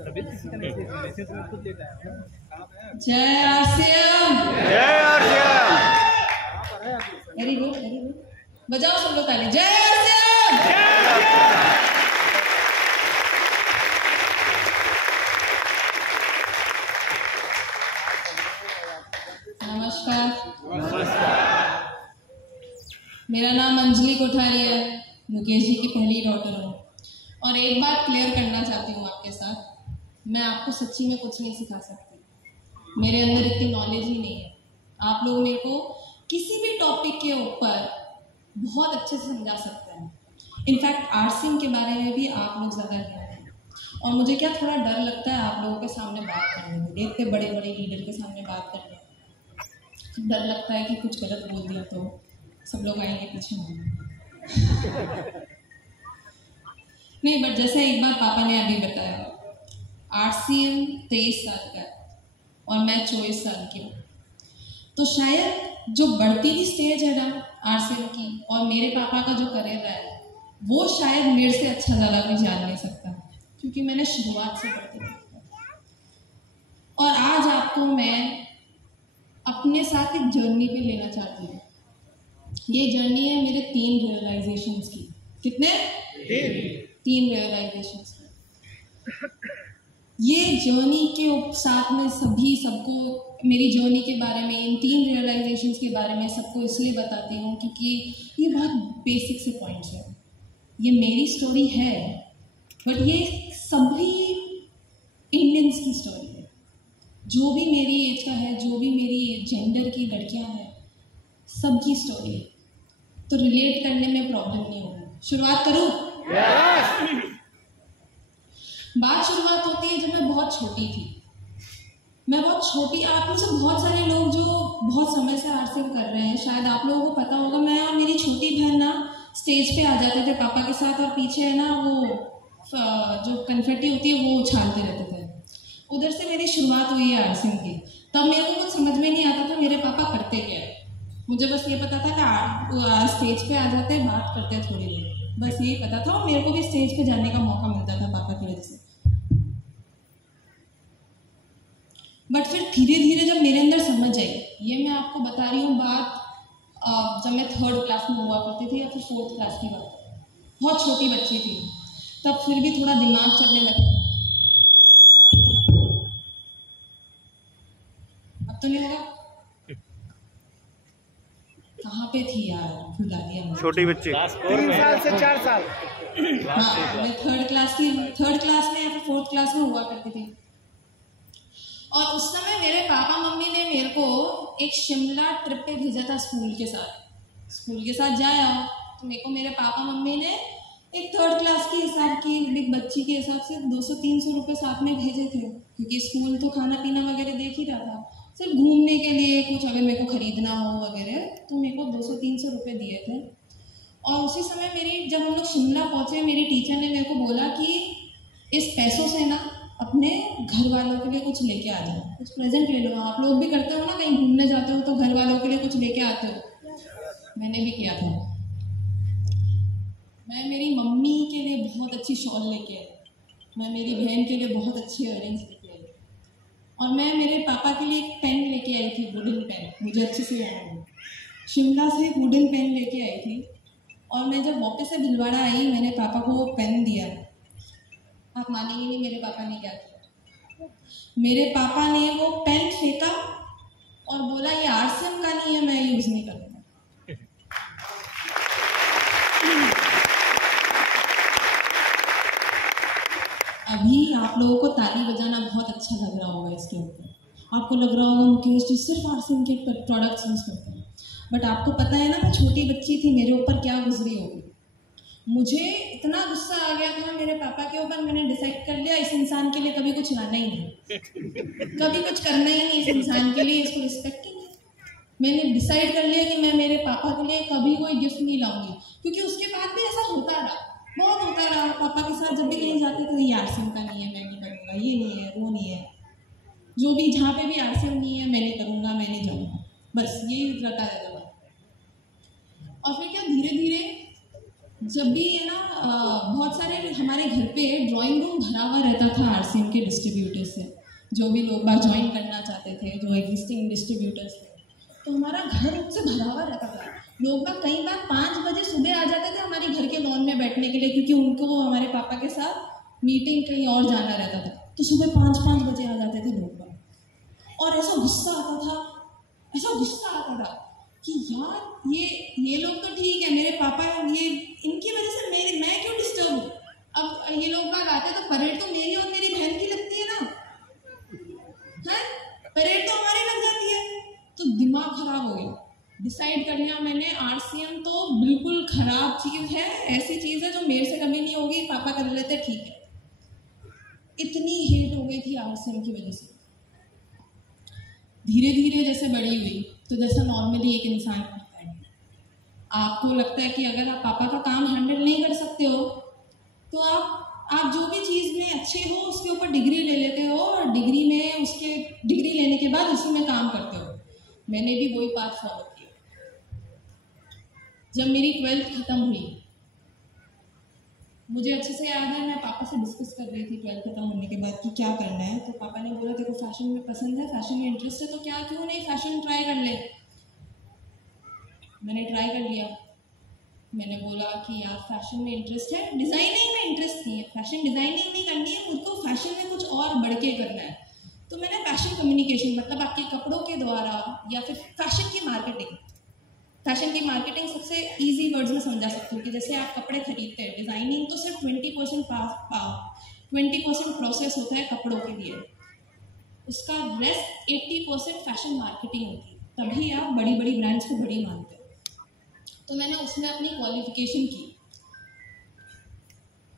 जय आरसीएम, जय RCM. Very good very good. बजाओ सब लोग ताली। जय आरसीएम। नमस्कार। मेरा नाम अंजलि कोठारी है, मुकेश जी की पहली डॉटर हूँ। और एक बात क्लियर करना चाहती हूँ आपके साथ, मैं आपको सच्ची में कुछ नहीं सिखा सकती। मेरे अंदर इतनी नॉलेज ही नहीं है। आप लोग मेरे को किसी भी टॉपिक के ऊपर बहुत अच्छे से समझा सकते हैं। इनफैक्ट आरसीएम के बारे में भी आप लोग ज़्यादा ज्ञान हैं। और मुझे क्या थोड़ा डर लगता है आप लोगों के सामने बात करने में, इतने बड़े बड़े लीडर के सामने बात करने में डर लगता है कि कुछ गलत बोल दिया तो सब लोग आएंगे पीछे नहीं। बट जैसे एक बार पापा ने अभी बताया, आरसीएम 23 साल का है और मैं 24 साल की हूँ, तो शायद जो बढ़ती हुई स्टेज है ना आरसीएम की और मेरे पापा का जो करियर रहा है, वो शायद मेरे से अच्छा ज़्यादा कोई जान नहीं सकता, क्योंकि मैंने शुरुआत से बढ़ते देखा। और आज आपको मैं अपने साथ एक जर्नी पे लेना चाहती हूँ। ये जर्नी है मेरे 3 रियलाइजेशंस की। कितने? 3 रियलाइजेशंस की। ये जर्नी के साथ में सबको मेरी जर्नी के बारे में, इन 3 रियलाइजेशंस के बारे में सबको इसलिए बताती हूँ क्योंकि ये बहुत बेसिक से पॉइंट्स है। ये मेरी स्टोरी है, बट ये सभी इंडियंस की स्टोरी है। जो भी मेरी एज का है, जो भी मेरी जेंडर की लड़कियां हैं, सबकी स्टोरी है। तो रिलेट करने में प्रॉब्लम नहीं होगा। शुरुआत करूं? बात शुरुआत होती है जब मैं बहुत छोटी थी। मैं बहुत छोटी, आप में से बहुत सारे लोग जो बहुत समय से आरसीएम कर रहे हैं, शायद आप लोगों को पता होगा, मैं और मेरी छोटी बहन ना स्टेज पे आ जाते थे पापा के साथ, और पीछे है ना वो जो कन्फेटी होती है वो उछालते रहते थे। उधर से मेरी शुरुआत हुई है आरसीएम की। तब मेरे को कुछ समझ में नहीं आता था मेरे पापा करते क्या है। मुझे बस ये पता था कि स्टेज पे आ जाते, बात करते थोड़ी देर, बस यही पता था। और मेरे को भी स्टेज पे जाने का मौका मिलता था पापा की वजह से। बट फिर धीरे धीरे जब मेरे अंदर समझ आई, ये मैं आपको बता रही हूँ बात जब मैं 3rd क्लास में हुआ करती थी या फिर 4th क्लास की बात, बहुत छोटी बच्ची थी, तब फिर भी थोड़ा दिमाग चलने लगा। अब तो नहीं होगा? कहाँ पे थी यार, भुला दिया। छोटी बच्ची 3 साल से 4 साल। हाँ, मैं 3rd क्लास में या फिर 4th क्लास में हुआ करती थी। और उस समय मेरे पापा मम्मी ने मेरे को एक शिमला ट्रिप पे भेजा था स्कूल के साथ जाया। तो मेरे को मेरे पापा मम्मी ने एक 3rd क्लास के हिसाब की एक बच्ची के हिसाब से 200-300 रुपये साथ में भेजे थे, क्योंकि स्कूल तो खाना पीना वगैरह देख ही रहा था। सिर्फ घूमने के लिए कुछ अगर मेरे को खरीदना हो वगैरह, तो मेरे को 200-300 रुपये दिए थे। और उसी समय जब हम लोग शिमला पहुँचे, मेरी टीचर ने मेरे को बोला कि इस पैसों से ना अपने घर वालों के लिए कुछ लेके आ जाओ, कुछ प्रेजेंट ले लो। आप लोग भी करते हो ना, कहीं घूमने जाते हो तो घर वालों के लिए कुछ लेके आते हो। मैंने भी किया था। मैं मेरी मम्मी के लिए बहुत अच्छी शॉल लेके आई, मैं मेरी बहन के लिए बहुत अच्छी इयररिंग्स लेके आई, और मैं मेरे पापा के लिए एक पेन लेके आई थी, वुडन पेन। मुझे अच्छे से याद है, शिमला से एक वुडन पेन लेके आई थी। और मैं जब वापस से भिलवाड़ा आई, मैंने पापा को वो पेन दिया। आप मानेंगे नहीं मेरे पापा ने क्या किया। मेरे पापा ने वो पेन फेंका और बोला ये आरसीएम का नहीं है, मैं यूज नहीं करूँगा। अभी आप लोगों को ताली बजाना बहुत अच्छा लग रहा होगा इसके ऊपर। आपको लग रहा होगा मुकेश जी सिर्फ आरसीएम के प्रोडक्ट्स यूज करते हैं। बट आपको पता है ना, मैं छोटी बच्ची थी, मेरे ऊपर क्या गुजरी होगी। मुझे इतना गुस्सा आ गया था मेरे पापा के ऊपर, मैंने डिसाइड कर लिया इस इंसान के लिए कभी कुछ लाना ही नहीं, कभी कुछ करना ही नहीं इस इंसान के लिए, इसको रिस्पेक्ट ही नहीं। मैंने डिसाइड कर लिया कि मैं मेरे पापा के लिए कभी कोई गिफ्ट नहीं लाऊंगी, क्योंकि उसके बाद भी ऐसा होता रहा, बहुत होता रहा। पापा के साथ जब भी कहीं जाते तो ये आरसीएम का नहीं है, मैं नहीं करूँगा, ये नहीं है, वो नहीं है, जो भी जहाँ पे भी आरसीएम नहीं है मैं नहीं करूँगा, मैं नहीं जाऊँगा, बस यही रटा है दबा। और फिर क्या धीरे धीरे जब भी है ना बहुत सारे हमारे घर पे ड्राइंग रूम भरा हुआ रहता था आरसीएम के जो भी लोग बाहर ज्वाइन करना चाहते थे, जो एग्जिस्टिंग डिस्ट्रीब्यूटर्स थे, तो हमारा घर उससे भरा हुआ रहता था। लोग बाग कई बार 5 बजे सुबह आ जाते थे हमारे घर के लॉन में बैठने के लिए, क्योंकि उनको हमारे पापा के साथ मीटिंग कहीं और जाना रहता था, तो सुबह 5-5 बजे आ जाते थे लोग बाग। और ऐसा गुस्सा आता था कि यार ये लोग तो ठीक है, मेरे पापा, ये इनकी वजह से मैं क्यों डिस्टर्ब हूँ। अब ये लोग बाग आते तो परेड तो मेरी और मेरी बहन की लगती है ना, है परेड तो हमारी लग जाती है। तो दिमाग खराब हो गया, डिसाइड कर लिया मैंने आरसीएम तो बिल्कुल खराब चीज़ है, ऐसी चीज़ है जो मेरे से कभी नहीं होगी, पापा कर लेते ठीक है। इतनी हेट हो गई थी आरसीएम की वजह से। धीरे धीरे जैसे बड़ी हुई तो जैसा नॉर्मली एक इंसान करता है, आपको लगता है कि अगर आप पापा का काम हैंडल नहीं कर सकते हो तो आप जो भी चीज़ में अच्छे हो उसके ऊपर डिग्री ले लेते हो, और डिग्री लेने के बाद उसी में काम करते हो। मैंने भी वही पाथ फॉलो किया। जब मेरी 12th खत्म हुई, मुझे अच्छे से याद है, मैं पापा से डिस्कस कर रही थी 12th खत्म होने के बाद कि क्या करना है। तो पापा ने बोला देखो फैशन में पसंद है, फैशन में इंटरेस्ट है, तो क्यों नहीं फैशन ट्राई कर ले। मैंने ट्राई कर लिया। मैंने बोला कि यार फैशन में इंटरेस्ट है, डिज़ाइनिंग में इंटरेस्ट नहीं है, फैशन डिज़ाइनिंग नहीं करनी है, मुझको फैशन में कुछ और बढ़ के करना है। तो मैंने फैशन कम्युनिकेशन, मतलब आपके कपड़ों के द्वारा या फिर फैशन की मार्केटिंग सबसे इजी वर्ड्स में समझा सकती हूँ कि जैसे आप कपड़े खरीदते हैं, डिज़ाइनिंग तो सिर्फ 20% प्रोसेस होता है कपड़ों के लिए, उसका रेस्ट 80% फैशन मार्केटिंग होती है, तभी आप बड़ी बड़ी ब्रांड्स को बड़ी मानते हो। तो मैंने उसमें अपनी क्वालिफिकेशन की,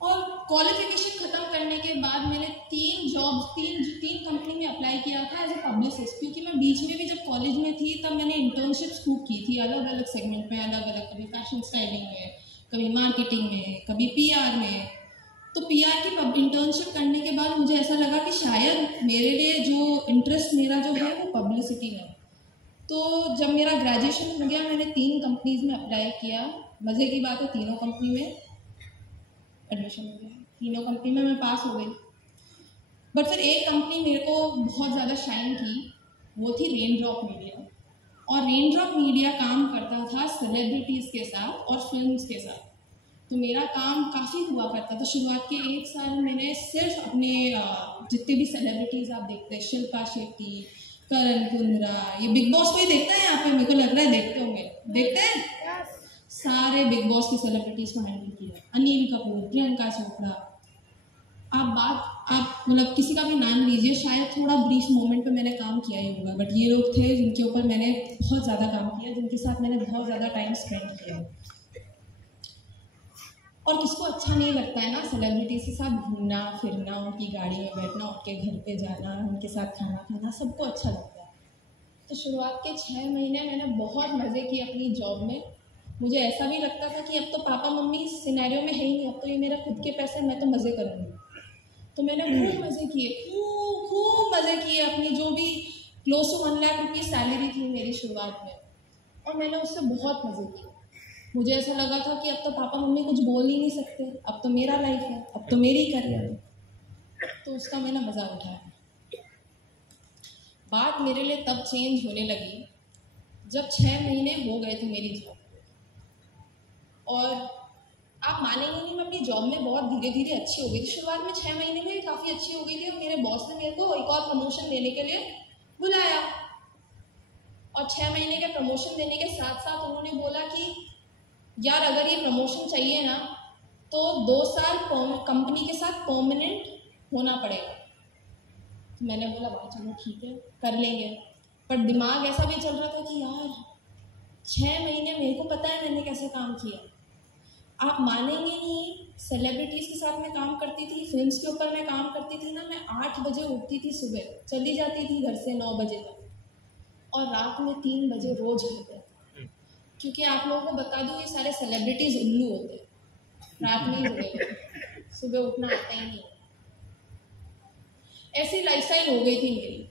और क्वालिफिकेशन ख़त्म करने के बाद मैंने 3 कंपनी में अप्लाई किया था एज ए पब्लिसिस्ट, क्योंकि मैं बीच में भी जब कॉलेज में थी तब मैंने इंटर्नशिप्स खूब की थी अलग अलग सेगमेंट में, कभी फैशन स्टाइलिंग में, कभी मार्केटिंग में, कभी पीआर में। तो पीआर की इंटर्नशिप करने के बाद मुझे ऐसा लगा कि शायद मेरे लिए जो इंटरेस्ट मेरा जो है वो पब्लिसिटी है। तो जब मेरा ग्रेजुएशन हो गया मैंने 3 कंपनीज में अप्लाई किया। मज़े की बात है, तीनों कंपनी में एडमिशन हो गया, तीनों कंपनी में मैं पास हो गई। बट फिर एक कंपनी मेरे को बहुत ज़्यादा शाइन की, वो थी रेनड्रॉप मीडिया। और रेनड्रॉप मीडिया काम करता था सेलिब्रिटीज़ के साथ और फिल्म्स के साथ, तो मेरा काम काफ़ी हुआ करता था। शुरुआत के 1 साल मैंने सिर्फ अपने जितने भी सेलिब्रिटीज़ आप देखते हैं, शिल्पा शेट्टी, करण कुंद्रा, ये बिग बॉस को ही देखते हैं यहाँ पे, मेरे को लग रहा है देखते होंगे, देखते हैं सारे बिग बॉस की सेलिब्रिटीज़ को हैंडल किया, अनिल कपूर, प्रियंका चोपड़ा। आप मतलब किसी का भी नाम लीजिए, शायद थोड़ा ब्रीफ मोमेंट पे मैंने काम किया ही होगा, बट ये लोग थे जिनके ऊपर मैंने बहुत ज़्यादा काम किया, जिनके साथ मैंने बहुत ज़्यादा टाइम स्पेंड किया। और किसको अच्छा नहीं लगता है ना सेलिब्रिटीज़ के साथ घूमना फिरना, उनकी गाड़ी में बैठना, उनके घर पे जाना, उनके साथ खाना खाना, सबको अच्छा लगता है। तो शुरुआत के 6 महीने मैंने बहुत मज़े किए अपनी जॉब में। मुझे ऐसा भी लगता था कि अब तो पापा मम्मी इस सिनेरियो में है ही नहीं, अब तो ये मेरे खुद के पैसे, मैं तो मज़े करूँगी। तो मैंने खूब मज़े किए, खूब मज़े किए। अपनी जो भी क्लोज टू 1 लाख रुपये सैलरी थी मेरी शुरुआत में, और मैंने उससे बहुत मज़े किए। मुझे ऐसा लगा था कि अब तो पापा मम्मी कुछ बोल ही नहीं सकते, अब तो मेरा लाइफ है, अब तो मेरी करियर है, तो उसका मैंने मज़ा उठाया। बात मेरे लिए तब चेंज होने लगी जब 6 महीने हो गए थे मेरी जॉब, और आप मानेंगे नहीं, मैं अपनी जॉब में बहुत धीरे धीरे अच्छी हो गई थी। शुरुआत में 6 महीने में काफ़ी अच्छी हो गई थी, और मेरे बॉस ने मेरे को एक और प्रमोशन देने के लिए बुलाया, और 6 महीने के प्रमोशन देने के साथ साथ उन्होंने बोला कि यार अगर ये प्रमोशन चाहिए ना तो 2 साल कंपनी के साथ परमानेंट होना पड़ेगा। तो मैंने बोला भाई चलो ठीक है कर लेंगे, पर दिमाग ऐसा भी चल रहा था कि यार 6 महीने मेरे को पता है मैंने कैसे काम किया। आप मानेंगे नहीं, सेलिब्रिटीज़ के साथ मैं काम करती थी, फिल्म्स के ऊपर मैं काम करती थी ना, मैं 8 बजे उठती थी सुबह, चली जाती थी घर से 9 बजे तक, और रात में 3 बजे रोज होते। क्योंकि आप लोगों को बता दूँ ये सारे सेलिब्रिटीज़ उल्लू होते, रात में ही जुड़े, सुबह उठना आता ही नहीं। ऐसी लाइफस्टाइल हो गई थी मेरी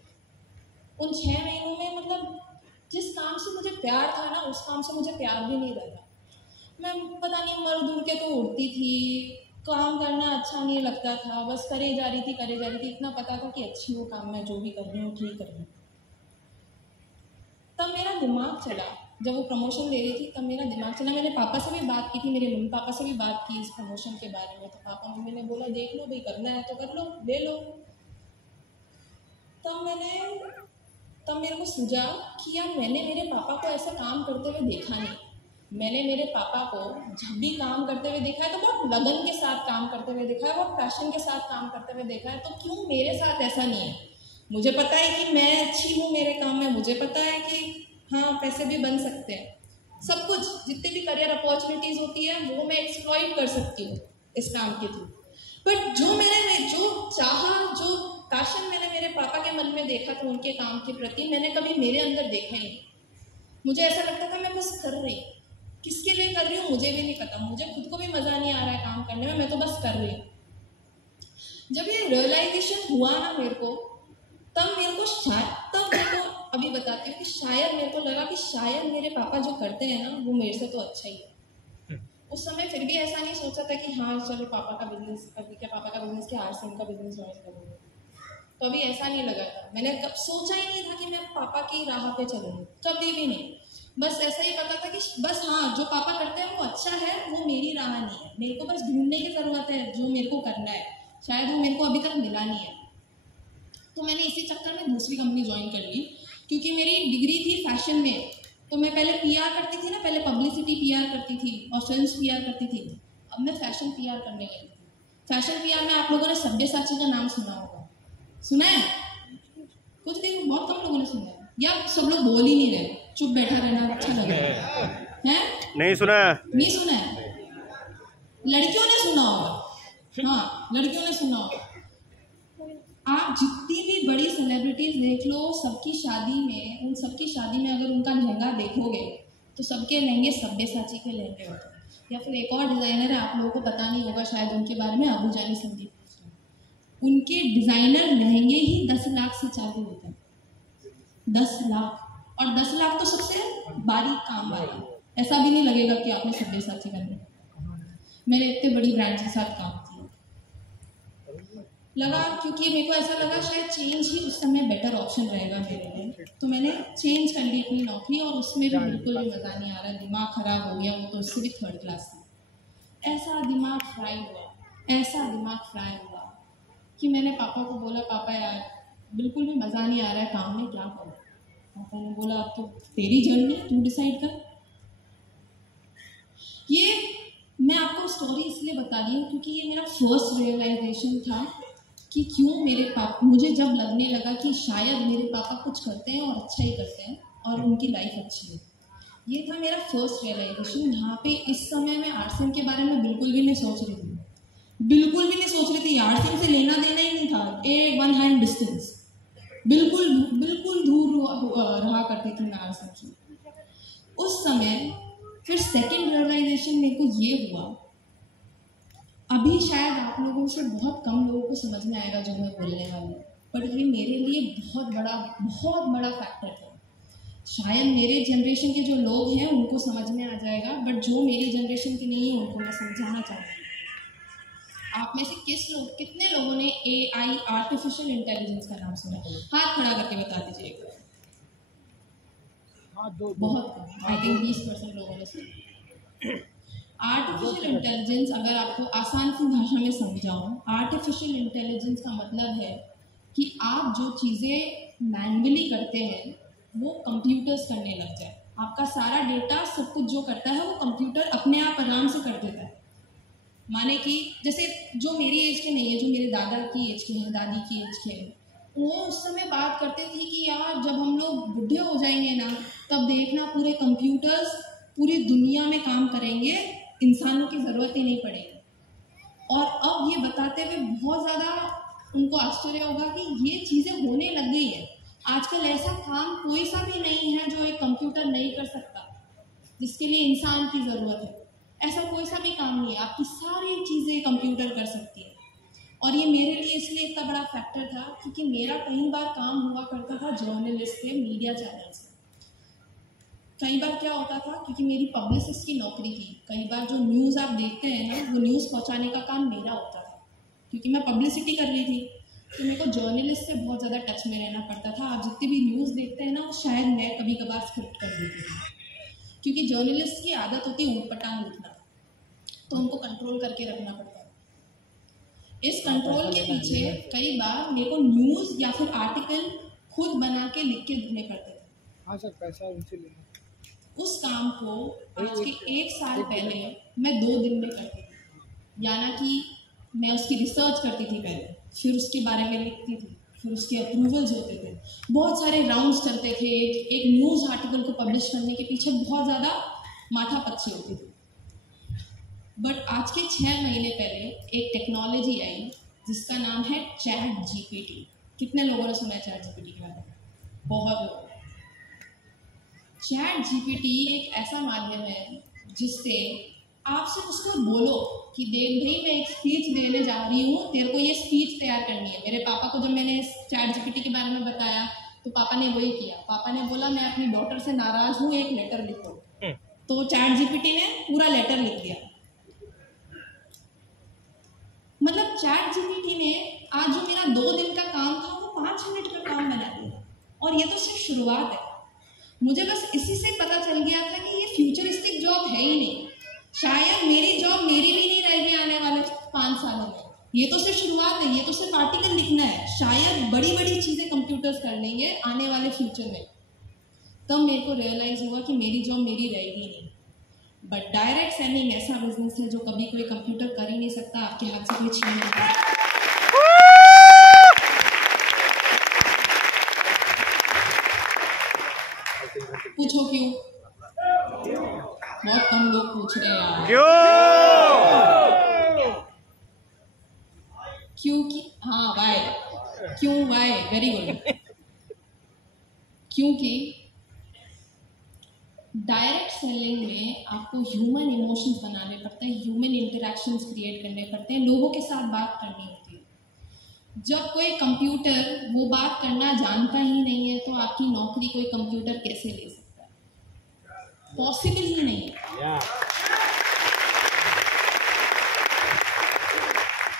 उन 6 महीनों में। मतलब जिस काम से मुझे प्यार था ना, उस काम से मुझे प्यार भी नहीं लगा। मैं पता नहीं मर दूर के तो उड़ती थी, काम करना अच्छा नहीं लगता था, बस करे जा रही थी। इतना पता था कि अच्छी वो काम मैं जो भी कर रही हूँ ठीक कर रही हूँ। तब मेरा दिमाग चला, जब वो प्रमोशन ले रही थी तब मेरा दिमाग चला। मैंने पापा से भी बात की थी, मेरे मम्मी पापा से भी बात की इस प्रमोशन के बारे में। तो पापा मम्मी ने बोला देख लो भाई, करना है तो कर लो, ले लो। तब मेरे को सूझा कि यार मैंने मेरे पापा को ऐसा काम करते हुए देखा नहीं। मैंने मेरे पापा को जब भी काम करते हुए देखा है तो बहुत लगन के साथ काम करते हुए देखा है, बहुत पैशन के साथ काम करते हुए देखा है। तो क्यों मेरे साथ ऐसा नहीं है? मुझे पता है कि मैं अच्छी हूँ मेरे काम में, मुझे पता है कि हाँ पैसे भी बन सकते हैं, सब कुछ जितने भी करियर अपॉर्चुनिटीज़ होती है वो मैं एक्सप्लॉइट कर सकती हूँ इस काम के थ्रू। बट जो चाहा, जो पैशन मैंने मेरे पापा के मन में देखा था उनके काम के प्रति, मैंने कभी मेरे अंदर देखा ही नहीं। मुझे ऐसा लगता था मैं बस कर रही, किसके लिए कर रही हूँ मुझे भी नहीं पता, मुझे खुद को भी मज़ा नहीं आ रहा है काम करने में, मैं तो बस कर रही हूँ। जब ये रियलाइजेशन हुआ ना मेरे को, तब मेरे को अभी बताती हूँ कि शायद मेरे को लगा कि शायद मेरे पापा जो करते हैं ना वो मेरे से तो अच्छा ही है। उस समय फिर भी ऐसा नहीं सोचा था कि हाँ चलो पापा का बिजनेस क्या आरसीएम का बिजनेस ज्वाइन करूँगी, तो अभी ऐसा नहीं लगा था। मैंने कब सोचा ही नहीं था कि मैं पापा की राह पे चलूँगी, कभी भी नहीं। बस ऐसा ही पता था कि बस हाँ जो पापा करते हैं वो अच्छा है, वो मेरी राह नहीं है, मेरे को बस ढूंढने की ज़रूरत है जो मेरे को करना है, शायद वो मेरे को अभी तक मिला नहीं है। तो मैंने इसी चक्कर में दूसरी कंपनी ज्वाइन कर ली, क्योंकि मेरी डिग्री थी फैशन में। तो मैं पहले पीआर करती थी ना, पहले पब्लिसिटी पीआर करती थी और फिल्म्स पीआर करती थी, अब मैं फैशन पीआर करने लगी थी। फैशन पीआर में आप लोगों ने सब्यसाची का नाम सुना होगा, सुना है? कुछ नहीं, बहुत कम लोगों ने सुना है, या सब लोग बोल ही नहीं रहे, चुप बैठा रहना अच्छा लग रहा है? नहीं सुना है। लड़कियों ने सुना होगा, हाँ लड़कियों ने सुना होगा। आप जितनी भी बड़ी सेलिब्रिटीज देख लो, सबकी शादी में, उन सबकी शादी में अगर उनका लहंगा देखोगे तो सबके लहंगे सब्यसाची के लहंगे होते हैं। या फिर एक और डिज़ाइनर है, आप लोगों को पता नहीं होगा शायद उनके बारे में, अबू जानी संदीप, उनके डिज़ाइनर लहंगे ही 10 लाख से चालू होते हैं, 10 लाख। और 10 लाख तो सबसे बारीक काम वाला, ऐसा भी नहीं लगेगा कि आपने सब्यसाची करनी। मैंने इतने बड़ी ब्रांड के साथ काम किया लगा, क्योंकि मेरे को ऐसा लगा शायद चेंज ही उस समय बेटर ऑप्शन रहेगा मेरे लिए। तो मैंने चेंज कर ली अपनी नौकरी, और उसमें भी बिल्कुल भी मज़ा नहीं आ रहा, दिमाग ख़राब हो गया, वो तो उससे भी 3rd क्लास में। ऐसा दिमाग फ्राई हुआ कि मैंने पापा को बोला, पापा यार बिल्कुल भी मज़ा नहीं आ रहा है काम में, क्या करूँ? पापा ने बोला अब तो तेरी जर्नी है, तू डिसाइड कर। ये मैं आपको स्टोरी इसलिए बता रही हूँ क्योंकि ये मेरा फर्स्ट रियलाइजेशन था कि क्यों मेरे पापा, मुझे जब लगने लगा कि शायद मेरे पापा कुछ करते हैं और अच्छा ही करते हैं और उनकी लाइफ अच्छी है। ये था मेरा फर्स्ट रियलाइजेशन, जहाँ पे इस समय मैं आरसीएम के बारे में बिल्कुल भी नहीं सोच रही थी। आरसीएम से लेना देना ही नहीं था, 1 हैंड डिस्टेंस, बिल्कुल दूर रहा करती थी मैं आरसीएम से उस समय। फिर सेकेंड रियलाइजेशन मेरे को ये हुआ, अभी शायद आप लोगों से बहुत कम लोगों को समझ में आएगा जो मैं बोलने वाली हूँ, बट ये मेरे लिए बहुत बड़ा फैक्टर था। शायद मेरे जनरेशन के जो लोग हैं उनको समझ में आ जाएगा, बट जो मेरी जनरेशन के नहीं है उनको मैं समझाना चाहती हूँ। आप में से कितने लोगों ने AI आर्टिफिशियल इंटेलिजेंस का नाम सुना? हाथ खड़ा करके बता दीजिए। बहुत कम, आई थिंक 20% लोगों ने सुना। आर्टिफिशियल इंटेलिजेंस, अगर आपको आसान सी भाषा में समझाऊं, आर्टिफिशियल इंटेलिजेंस का मतलब है कि आप जो चीज़ें मैन्युअली करते हैं वो कंप्यूटर्स करने लग जाए। आपका सारा डेटा, सब कुछ जो करता है वो कंप्यूटर अपने आप आराम से कर देता है। माने कि जैसे जो मेरी एज के नहीं है, जो मेरे दादा की एज के हैं, दादी की एज के हैं, वो उस समय बात करते थे कि यार जब हम लोग बुढ़े हो जाएंगे ना, तब देखना पूरे कंप्यूटर्स पूरी दुनिया में काम करेंगे, इंसानों की ज़रूरत ही नहीं पड़ेगी। और अब ये बताते हुए बहुत ज़्यादा उनको आश्चर्य होगा कि ये चीज़ें होने लग गई है। आजकल ऐसा काम कोई सा भी नहीं है जो एक कंप्यूटर नहीं कर सकता, जिसके लिए इंसान की ज़रूरत है। ऐसा कोई सा भी काम नहीं है, आपकी सारी चीज़ें कंप्यूटर कर सकती है। और ये मेरे लिए इसलिए इतना बड़ा फैक्टर था क्योंकि मेरा कई बार काम हुआ करता था जर्नलिस्ट से, मीडिया चैनल से। कई बार क्या होता था, क्योंकि मेरी पब्लिसिस्ट की नौकरी थी, कई बार जो न्यूज़ आप देखते हैं ना, वो न्यूज़ पहुंचाने का काम मेरा होता था, क्योंकि मैं पब्लिसिटी कर रही थी। तो मेरे को जर्नलिस्ट से बहुत ज़्यादा टच में रहना पड़ता था। आप जितनी भी न्यूज़ देखते हैं ना, वो शायद मैं कभी कभार स्क्रिप्ट कर देती थी, क्योंकि जर्नलिस्ट की आदत होती है ऊटपटांग लिखना, तो उनको कंट्रोल करके रखना पड़ता है। इस कंट्रोल के पीछे कई बार मेरे को न्यूज़ या फिर आर्टिकल खुद बना के लिख के देने पड़ते थे। हाँ सर, पैसा उनसे लेना। उस काम को आज के 1 साल पहले मैं 2 दिन में करती थी, यानी कि मैं उसकी रिसर्च करती थी पहले, फिर उसके बारे में लिखती थी, फिर उसके अप्रूवल्स होते थे, बहुत सारे राउंड्स चलते थे। एक न्यूज़ आर्टिकल को पब्लिश करने के पीछे बहुत ज़्यादा माथापच्ची होती थी। बट आज के 6 महीने पहले एक टेक्नोलॉजी आई जिसका नाम है चैट जीपीटी। कितने लोगों ने सुना है चैट जीपीटी के बारे में? बहुत लोग। चैट जीपीटी एक ऐसा माध्यम है जिससे आप सिर्फ उसको बोलो कि देव भाई मैं एक स्पीच देने जा रही हूँ, तेरे को ये स्पीच तैयार करनी है। मेरे पापा को जब मैंने इस चैट जीपीटी के बारे में बताया तो पापा ने वही किया। पापा ने बोला मैं अपनी डॉटर से नाराज हूँ, एक लेटर लिखो। तो चैट जीपीटी ने पूरा लेटर लिख दिया। मतलब चैट जीपीटी ने आज जो मेरा 2 दिन का काम था वो 5 मिनट का काम बना दिया। और ये तो सिर्फ शुरुआत है। मुझे बस इसी से पता चल गया था कि ये फ्यूचरिस्टिक जॉब है ही नहीं। शायद मेरी जॉब मेरी भी नहीं रहेगी आने वाले 5 सालों में। ये तो सिर्फ शुरुआत है, ये तो सिर्फ आर्टिकल लिखना है। शायद बड़ी बड़ी चीज़ें कंप्यूटर्स कर लेंगे आने वाले फ्यूचर में। तब मेरे को रियलाइज़ हुआ कि मेरी जॉब मेरी रहेगी नहीं। बट डायरेक्ट सेलिंग ऐसा बिजनेस है जो कभी कोई कंप्यूटर कर ही नहीं सकता, आपके हाथ से कोई छीन नहीं सकता। पूछो क्यों? बहुत कम लोग पूछ रहे हैं क्योंकि हाँ वाई, क्यों वाई, वेरी गुड। क्योंकि डायरेक्ट सेलिंग में आपको ह्यूमन इमोशंस बनाने पड़ते हैं, ह्यूमन इंटरेक्शंस क्रिएट करने पड़ते हैं, लोगों के साथ बात करनी होती है। जब कोई कंप्यूटर वो बात करना जानता ही नहीं है तो आपकी नौकरी कोई कंप्यूटर कैसे ले सकता है? पॉसिबल ही नहीं है।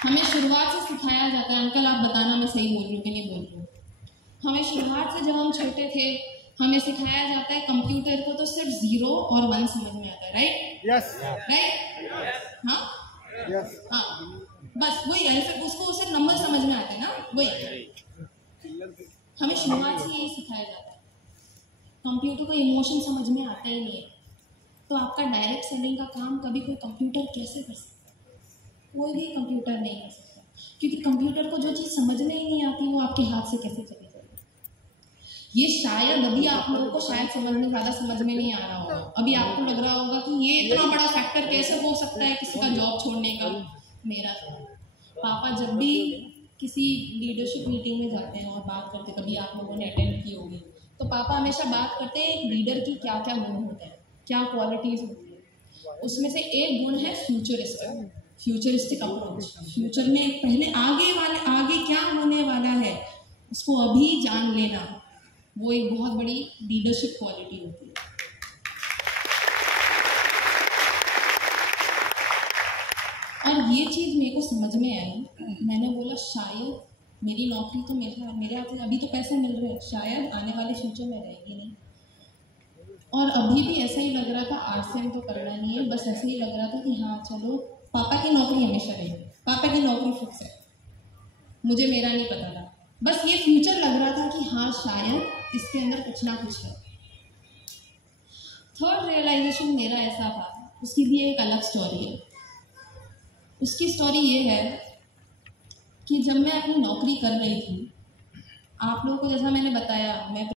हमें शुरुआत से सिखाया जाता है, अंकल आप बताना मैं सही बोल रही हूँ कि नहीं बोल रही हूँ। हमें शुरुआत से जब हम छोटे थे हमें सिखाया जाता है कंप्यूटर को तो सिर्फ 0 और 1 समझ में आता है, राइट? यस। राइट? हाँ यस। हाँ, बस वही अल्फा, उसको सिर्फ नंबर समझ में आते हैं ना, वही हमें शुरुआत से यही सिखाया जाता है। कंप्यूटर को इमोशन समझ में आता ही नहीं है। तो आपका डायरेक्ट सेलिंग का काम कभी कोई कंप्यूटर कैसे कर सकता है? कोई भी कंप्यूटर नहीं कर सकता, क्योंकि कंप्यूटर को जो चीज़ समझ में ही नहीं आती वो आपके हाथ से कैसे चली जाएगी। ये शायद अभी आप लोगों को शायद ज़्यादा समझ में नहीं आ रहा होगा। अभी आपको लग रहा होगा कि ये इतना बड़ा फैक्टर कैसे हो सकता है किसी का जॉब छोड़ने का। मेरा पापा जब भी किसी लीडरशिप मीटिंग में जाते हैं और बात करते, कभी आप लोगों ने अटेंड की होगी, तो पापा हमेशा बात करते हैं एक लीडर की क्या क्या गुण होते हैं, क्या क्वालिटीज़ होती है। उसमें से एक गुण है फ्यूचरिस्टिक अप्रोच। फ्यूचर में पहले आगे क्या होने वाला है उसको अभी जान लेना, वो एक बहुत बड़ी लीडरशिप क्वालिटी होती है। और ये चीज़ मेरे को समझ में आई। मैंने बोला शायद मेरी नौकरी तो मेरे हाथ से अभी तो पैसे मिल रहे हैं, शायद आने वाले फ्यूचर में रहेगी नहीं। और अभी भी ऐसा ही लग रहा था, आरसीएम तो करना नहीं है, बस ऐसे ही लग रहा था कि हाँ चलो पापा की नौकरी हमेशा रहेगी, पापा की नौकरी फिक्स है, मुझे मेरा नहीं पता था। बस ये फ्यूचर लग रहा था कि हाँ शायद इसके अंदर कुछ ना कुछ है। थर्ड रियलाइजेशन मेरा ऐसा था, उसकी भी एक अलग स्टोरी है। उसकी स्टोरी ये है कि जब मैं अपनी नौकरी कर रही थी, आप लोगों को जैसा मैंने बताया, मैं